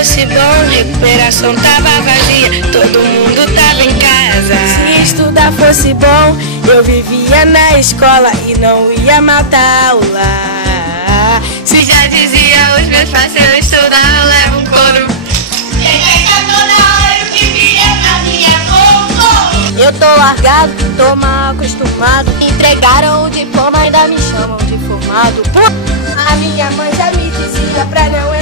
fosse bom, recuperação tava vazia, todo mundo tava em casa. Se estudar fosse bom, eu vivia na escola e não ia matar aula. Se já dizia os meus pais, se eu estudar não levo um couro. Toda hora eu vivia na minha boca. Eu tô largado, tô mal acostumado. Entregaram o diploma, ainda me chamam de formado. A minha mãe já me dizia pra não